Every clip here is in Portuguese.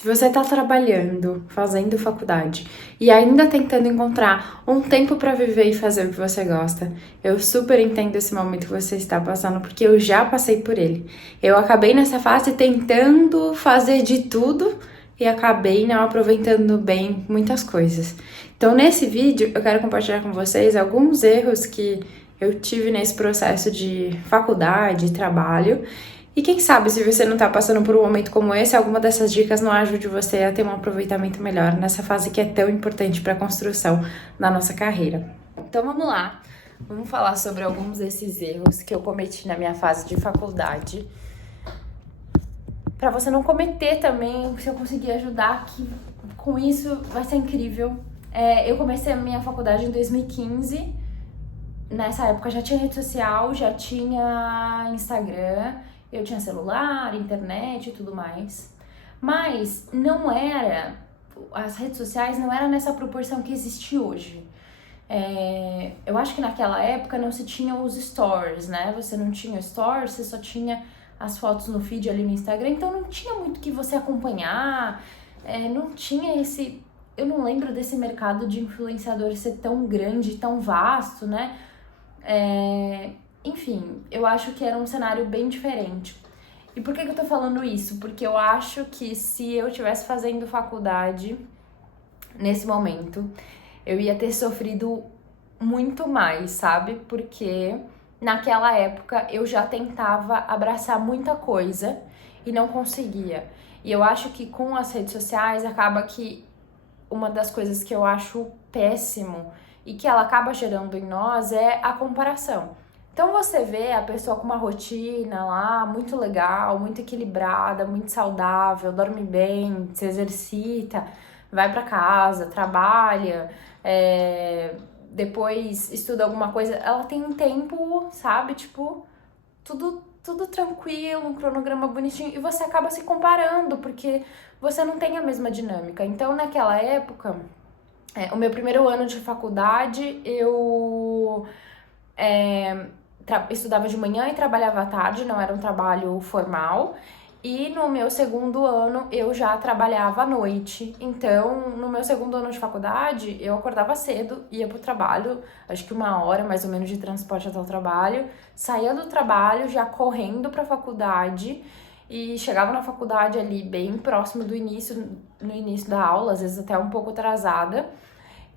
Se você está trabalhando, fazendo faculdade e ainda tentando encontrar um tempo para viver e fazer o que você gosta, eu super entendo esse momento que você está passando, porque eu já passei por ele. Eu acabei nessa fase tentando fazer de tudo e acabei não aproveitando bem muitas coisas. Então, nesse vídeo, eu quero compartilhar com vocês alguns erros que eu tive nesse processo de faculdade, trabalho. E quem sabe, se você não tá passando por um momento como esse, alguma dessas dicas não ajude você a ter um aproveitamento melhor nessa fase que é tão importante para a construção da nossa carreira. Então vamos lá, vamos falar sobre alguns desses erros que eu cometi na minha fase de faculdade. Para você não cometer também, se eu conseguir ajudar aqui com isso, vai ser incrível. Eu comecei a minha faculdade em 2015. Nessa época já tinha rede social, já tinha Instagram, eu tinha celular, internet e tudo mais. Mas não era, as redes sociais não eram nessa proporção que existe hoje. Eu acho que naquela época não se tinha os stories, né? Você não tinha stories, você só tinha as fotos no feed ali no Instagram, então não tinha muito que você acompanhar, não tinha esse... Eu não lembro desse mercado de influenciadores ser tão grande, tão vasto, né? Enfim, eu acho que era um cenário bem diferente. E por que eu tô falando isso? Porque eu acho que se eu estivesse fazendo faculdade nesse momento, eu ia ter sofrido muito mais, sabe? Porque naquela época eu já tentava abraçar muita coisa e não conseguia. E eu acho que com as redes sociais acaba que uma das coisas que eu acho péssimo e que ela acaba gerando em nós é a comparação. Então você vê a pessoa com uma rotina lá muito legal, muito equilibrada, muito saudável, dorme bem, se exercita, vai pra casa, trabalha, depois estuda alguma coisa. Ela tem um tempo, sabe, tipo, tudo tranquilo, um cronograma bonitinho, e você acaba se comparando, porque você não tem a mesma dinâmica. Então, naquela época, o meu primeiro ano de faculdade, eu estudava de manhã e trabalhava à tarde, não era um trabalho formal. E no meu segundo ano eu já trabalhava à noite. Então, no meu segundo ano de faculdade, eu acordava cedo, ia pro trabalho, acho que 1 hora mais ou menos de transporte até o trabalho, saía do trabalho já correndo pra faculdade e chegava na faculdade ali bem próximo do início, no início da aula, às vezes até um pouco atrasada.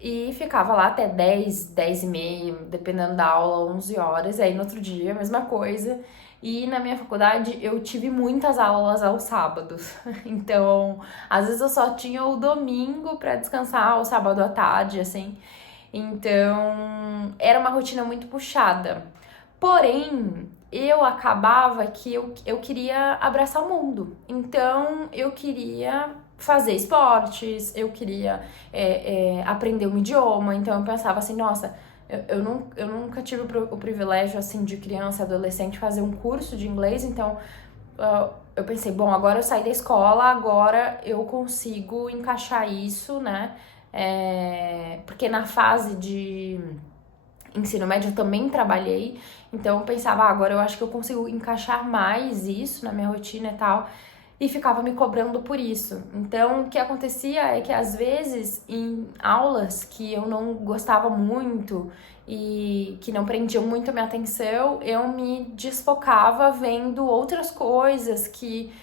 E ficava lá até 10, 10 e meia, dependendo da aula, 11 horas. E aí no outro dia, a mesma coisa. E na minha faculdade eu tive muitas aulas aos sábados. Então, às vezes eu só tinha o domingo pra descansar, o sábado à tarde, assim. Então, era uma rotina muito puxada. Porém, eu acabava que eu queria abraçar o mundo. Então, eu queria fazer esportes, eu queria aprender um idioma. Então, eu pensava assim, nossa, eu nunca tive o privilégio, assim, de criança, adolescente, fazer um curso de inglês. Então, eu pensei, bom, agora eu saí da escola, agora eu consigo encaixar isso, né? Porque na fase de ensino médio eu também trabalhei, então eu pensava, agora eu acho que eu consigo encaixar mais isso na minha rotina e tal, e ficava me cobrando por isso. Então o que acontecia é que às vezes em aulas que eu não gostava muito e que não prendiam muito a minha atenção, eu me desfocava vendo outras coisas que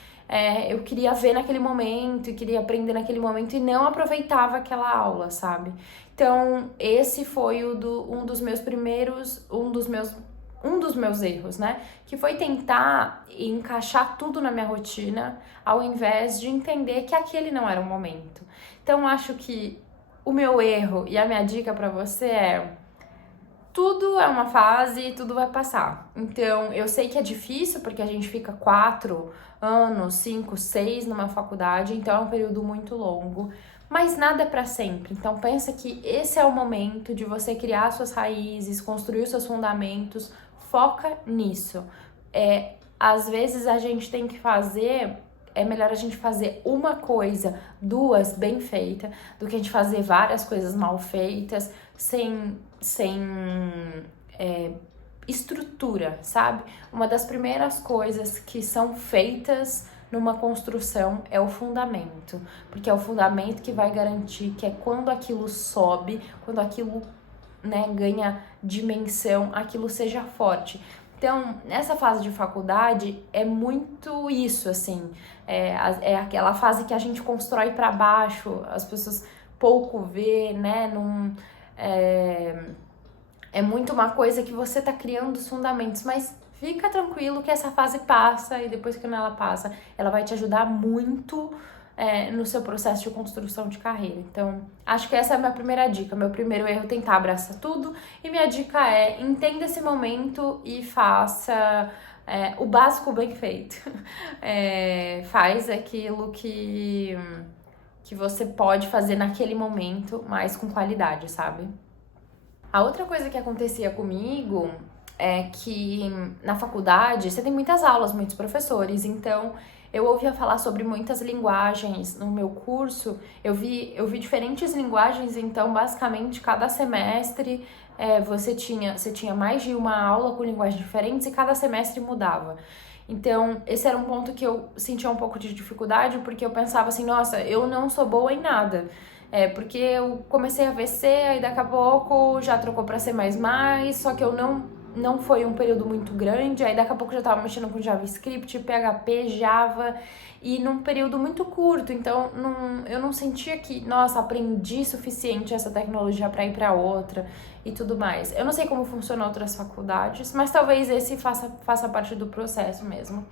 eu queria ver naquele momento e queria aprender naquele momento e não aproveitava aquela aula, sabe? Então, esse foi um dos meus primeiros, um dos meus erros, né? Que foi tentar encaixar tudo na minha rotina, ao invés de entender que aquele não era o momento. Então, acho que o meu erro e a minha dica pra você é: tudo é uma fase e tudo vai passar. Então, eu sei que é difícil porque a gente fica 4 anos, 5, 6 numa faculdade, então é um período muito longo, mas nada é para sempre. Então, pensa que esse é o momento de você criar suas raízes, construir os seus fundamentos, foca nisso. Às vezes a gente tem que fazer, é melhor a gente fazer uma coisa, duas bem feita, do que a gente fazer várias coisas mal feitas, sem estrutura, sabe? Uma das primeiras coisas que são feitas numa construção é o fundamento, porque é o fundamento que vai garantir que é quando aquilo sobe, quando aquilo, né, ganha dimensão, aquilo seja forte. Então, nessa fase de faculdade, é muito isso, assim, é aquela fase que a gente constrói para baixo, as pessoas pouco vê, né, é muito uma coisa que você tá criando os fundamentos, mas fica tranquilo que essa fase passa e depois que ela passa, ela vai te ajudar muito no seu processo de construção de carreira. Então, acho que essa é a minha primeira dica. Meu primeiro erro é tentar abraçar tudo. E minha dica é, entenda esse momento e faça o básico bem feito. Faz aquilo que você pode fazer naquele momento, mas com qualidade, sabe? A outra coisa que acontecia comigo é que na faculdade você tem muitas aulas, muitos professores, então eu ouvia falar sobre muitas linguagens no meu curso, eu vi diferentes linguagens, então basicamente cada semestre você tinha mais de uma aula com linguagens diferentes e cada semestre mudava. Então, esse era um ponto que eu sentia um pouco de dificuldade, porque eu pensava assim, nossa, eu não sou boa em nada. Porque eu comecei a VC, aí daqui a pouco já trocou pra C++, só que eu não foi um período muito grande, aí daqui a pouco já tava mexendo com JavaScript, PHP, Java, e num período muito curto, então eu não sentia que, nossa, aprendi suficiente essa tecnologia pra ir pra outra e tudo mais. Eu não sei como funcionam outras faculdades, mas talvez esse faça parte do processo mesmo.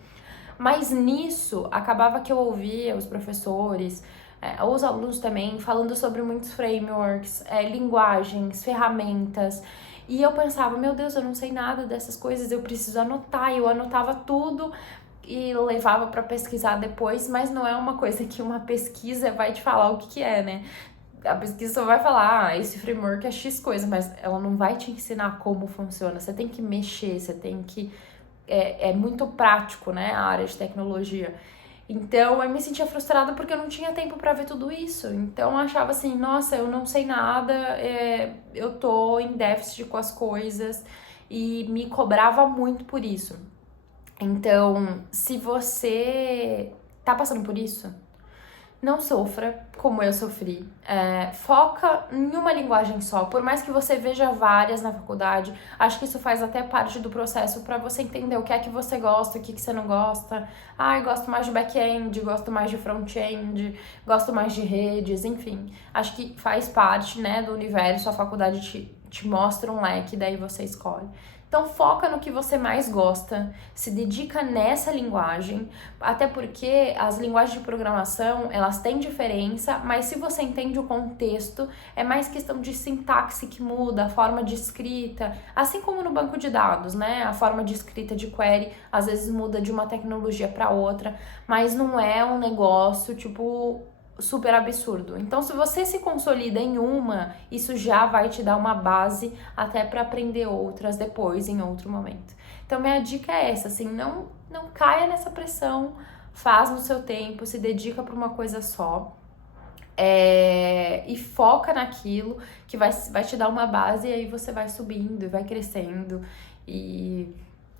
Mas nisso, acabava que eu ouvia os professores, os alunos também, falando sobre muitos frameworks, linguagens, ferramentas. E eu pensava, meu Deus, eu não sei nada dessas coisas, eu preciso anotar. Eu anotava tudo e levava para pesquisar depois, mas não é uma coisa que uma pesquisa vai te falar o que é, né? A pesquisa só vai falar, esse framework é X coisa, mas ela não vai te ensinar como funciona. Você tem que mexer, você tem que... É muito prático, né, a área de tecnologia. Então, eu me sentia frustrada porque eu não tinha tempo para ver tudo isso. Então, eu achava assim, nossa, eu não sei nada, eu tô em déficit com as coisas e me cobrava muito por isso. Então, se você tá passando por isso, não sofra como eu sofri. Foca em uma linguagem só. Por mais que você veja várias na faculdade, acho que isso faz até parte do processo para você entender o que é que você gosta, o que você não gosta. Eu gosto mais de back-end, gosto mais de front-end, gosto mais de redes, enfim. Acho que faz parte, né, do universo. A faculdade te mostra um leque, daí você escolhe. Então foca no que você mais gosta, se dedica nessa linguagem, até porque as linguagens de programação, elas têm diferença, mas se você entende o contexto, é mais questão de sintaxe que muda, a forma de escrita, assim como no banco de dados, né? A forma de escrita de query às vezes muda de uma tecnologia para outra, mas não é um negócio tipo super absurdo. Então, se você se consolida em uma, isso já vai te dar uma base até para aprender outras depois, em outro momento. Então, minha dica é essa, assim, não caia nessa pressão, faz no seu tempo, se dedica para uma coisa só. E foca naquilo que vai te dar uma base e aí você vai subindo e vai crescendo e,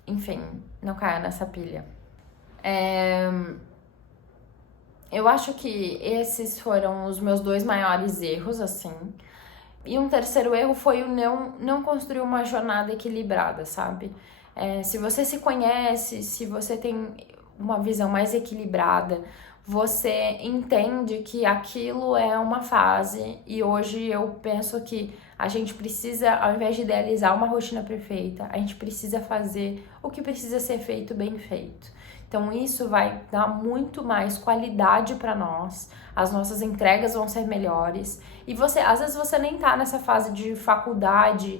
enfim, não caia nessa pilha. Eu acho que esses foram os meus 2 maiores erros, assim. E um terceiro erro foi o não construir uma jornada equilibrada, sabe? Se você se conhece, se você tem uma visão mais equilibrada, você entende que aquilo é uma fase e hoje eu penso que a gente precisa, ao invés de idealizar uma rotina perfeita, a gente precisa fazer o que precisa ser feito bem feito. Então isso vai dar muito mais qualidade para nós, as nossas entregas vão ser melhores e às vezes você nem tá nessa fase de faculdade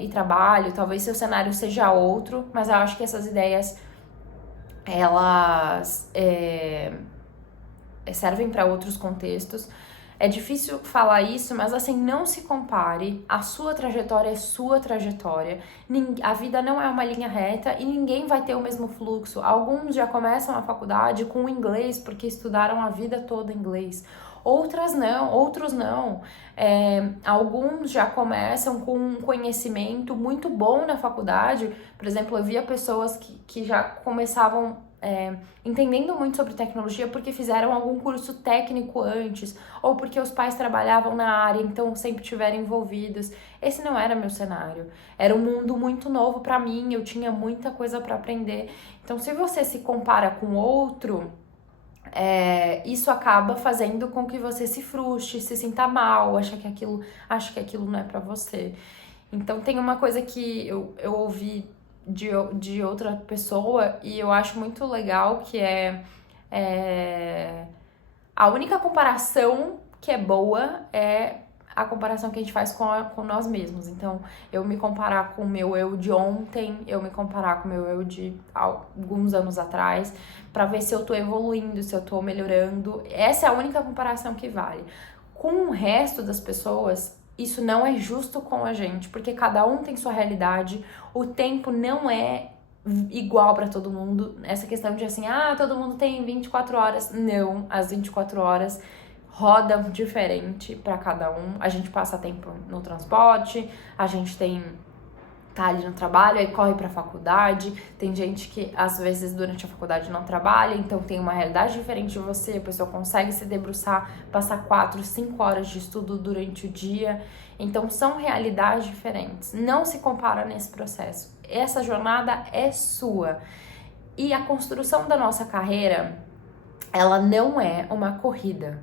e trabalho, talvez seu cenário seja outro, mas eu acho que essas ideias elas servem para outros contextos. É difícil falar isso, mas assim, não se compare. A sua trajetória é sua trajetória. A vida não é uma linha reta e ninguém vai ter o mesmo fluxo. Alguns já começam a faculdade com inglês porque estudaram a vida toda inglês. Outros não. Alguns já começam com um conhecimento muito bom na faculdade. Por exemplo, eu via pessoas que já começavam entendendo muito sobre tecnologia porque fizeram algum curso técnico antes, ou porque os pais trabalhavam na área, então sempre estiveram envolvidos. Esse não era meu cenário. Era um mundo muito novo para mim, eu tinha muita coisa para aprender. Então, se você se compara com outro, isso acaba fazendo com que você se frustre, se sinta mal, acha que aquilo não é para você. Então, tem uma coisa que eu ouvi de outra pessoa e eu acho muito legal, que a única comparação que é boa é a comparação que a gente faz com nós mesmos. Então, eu me comparar com o meu eu de ontem, eu me comparar com o meu eu de alguns anos atrás, pra ver se eu tô evoluindo, se eu tô melhorando. Essa é a única comparação que vale. Com o resto das pessoas, isso não é justo com a gente, porque cada um tem sua realidade, o tempo não é igual pra todo mundo. Essa questão de assim, todo mundo tem 24 horas. Não, as 24 horas rodam diferente pra cada um. A gente passa tempo no transporte, a gente tá ali no trabalho, aí corre pra faculdade. Tem gente que às vezes durante a faculdade não trabalha, então tem uma realidade diferente de você, a pessoa consegue se debruçar, passar 4, 5 horas de estudo durante o dia. Então são realidades diferentes. Não se compara nesse processo. Essa jornada é sua. E a construção da nossa carreira, ela não é uma corrida.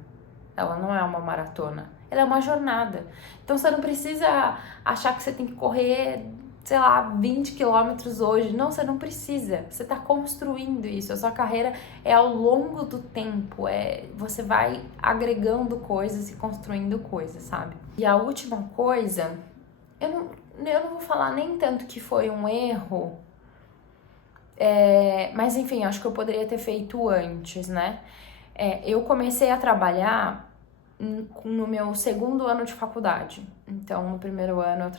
Ela não é uma maratona, ela é uma jornada. Então você não precisa achar que você tem que correr, 20 quilômetros hoje. Não, você não precisa. Você está construindo isso. A sua carreira é ao longo do tempo. Você vai agregando coisas e construindo coisas, sabe? E a última coisa, eu não vou falar nem tanto que foi um erro, mas enfim, acho que eu poderia ter feito antes, né? Eu comecei a trabalhar no meu segundo ano de faculdade. Então, no primeiro ano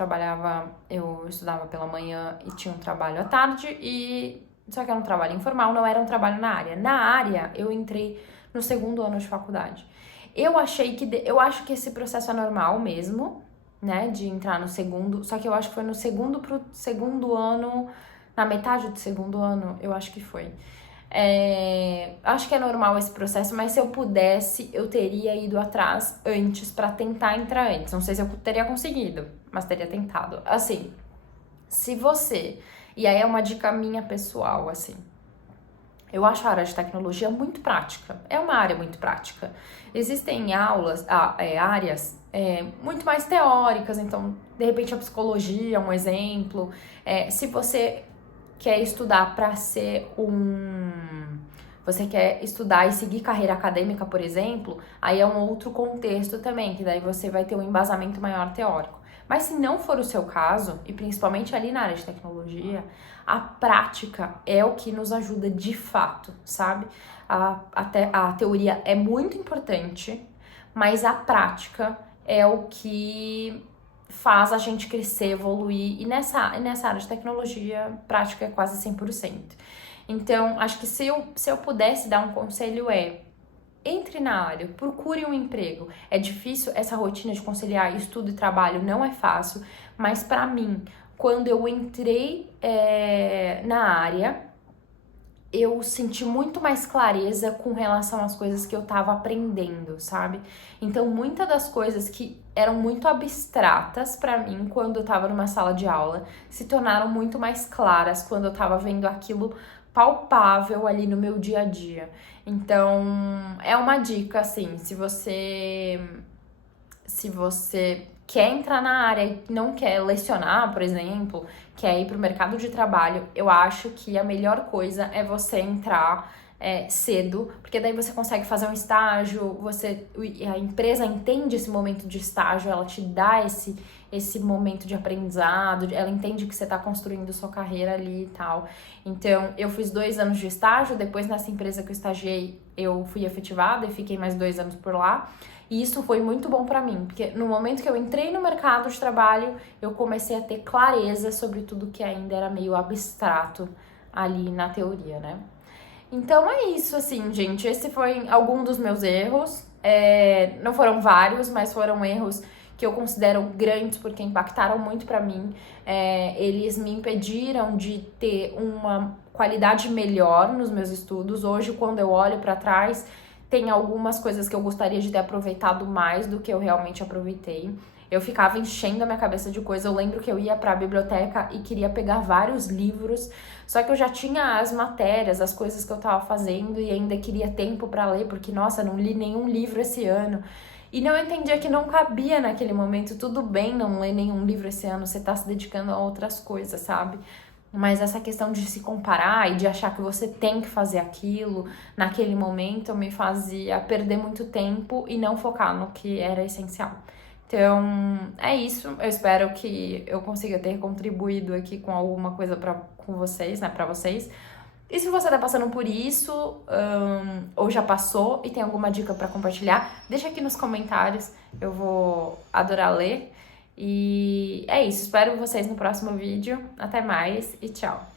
eu estudava pela manhã e tinha um trabalho à tarde, só que era um trabalho informal, não era um trabalho na área. Na área, eu entrei no segundo ano de faculdade. Eu acho que esse processo é normal mesmo, né, de entrar no segundo, só que eu acho que foi no segundo pro segundo ano, na metade do segundo ano, eu acho que foi. Acho que é normal esse processo, mas se eu pudesse, eu teria ido atrás antes pra tentar entrar antes. Não sei se eu teria conseguido, mas teria tentado. Assim, se você... E aí é uma dica minha pessoal, assim. Eu acho a área de tecnologia muito prática. É uma área muito prática. Existem áreas muito mais teóricas, então, de repente, a psicologia é um exemplo. Se você quer estudar para ser você quer estudar e seguir carreira acadêmica, por exemplo, aí é um outro contexto também, que daí você vai ter um embasamento maior teórico. Mas se não for o seu caso, e principalmente ali na área de tecnologia, a prática é o que nos ajuda de fato, sabe? A teoria é muito importante, mas a prática é o que faz a gente crescer, evoluir, e nessa área de tecnologia, prática é quase 100%. Então, acho que se eu pudesse dar um conselho entre na área, procure um emprego. É difícil, essa rotina de conciliar estudo e trabalho não é fácil, mas pra mim, quando eu entrei na área, eu senti muito mais clareza com relação às coisas que eu tava aprendendo, sabe? Então, muitas das coisas que eram muito abstratas pra mim quando eu tava numa sala de aula se tornaram muito mais claras quando eu tava vendo aquilo palpável ali no meu dia a dia. Então, é uma dica, assim, se você quer entrar na área e não quer lecionar, por exemplo, quer ir para o mercado de trabalho, eu acho que a melhor coisa é você entrar cedo, porque daí você consegue fazer um estágio, a empresa entende esse momento de estágio, ela te dá esse momento de aprendizado, ela entende que você está construindo sua carreira ali e tal. Então, eu fiz 2 anos de estágio, depois nessa empresa que eu estagiei, eu fui efetivada e fiquei mais 2 anos por lá. E isso foi muito bom pra mim, porque no momento que eu entrei no mercado de trabalho, eu comecei a ter clareza sobre tudo que ainda era meio abstrato ali na teoria, né? Então é isso, assim, gente. Esse foi algum dos meus erros. Não foram vários, mas foram erros que eu considero grandes porque impactaram muito pra mim. Eles me impediram de ter qualidade melhor nos meus estudos. Hoje, quando eu olho para trás, tem algumas coisas que eu gostaria de ter aproveitado mais do que eu realmente aproveitei. Eu ficava enchendo a minha cabeça de coisa. Eu lembro que eu ia pra biblioteca e queria pegar vários livros, só que eu já tinha as matérias, as coisas que eu tava fazendo e ainda queria tempo pra ler, porque, nossa, não li nenhum livro esse ano. E não entendia que não cabia naquele momento. Tudo bem não ler nenhum livro esse ano, você tá se dedicando a outras coisas, sabe? Mas essa questão de se comparar e de achar que você tem que fazer aquilo naquele momento me fazia perder muito tempo e não focar no que era essencial. Então, é isso. Eu espero que eu consiga ter contribuído aqui com alguma coisa com vocês, né, pra vocês. E se você tá passando por isso, ou já passou e tem alguma dica pra compartilhar, deixa aqui nos comentários. Eu vou adorar ler. E é isso. Espero vocês no próximo vídeo. Até mais e tchau!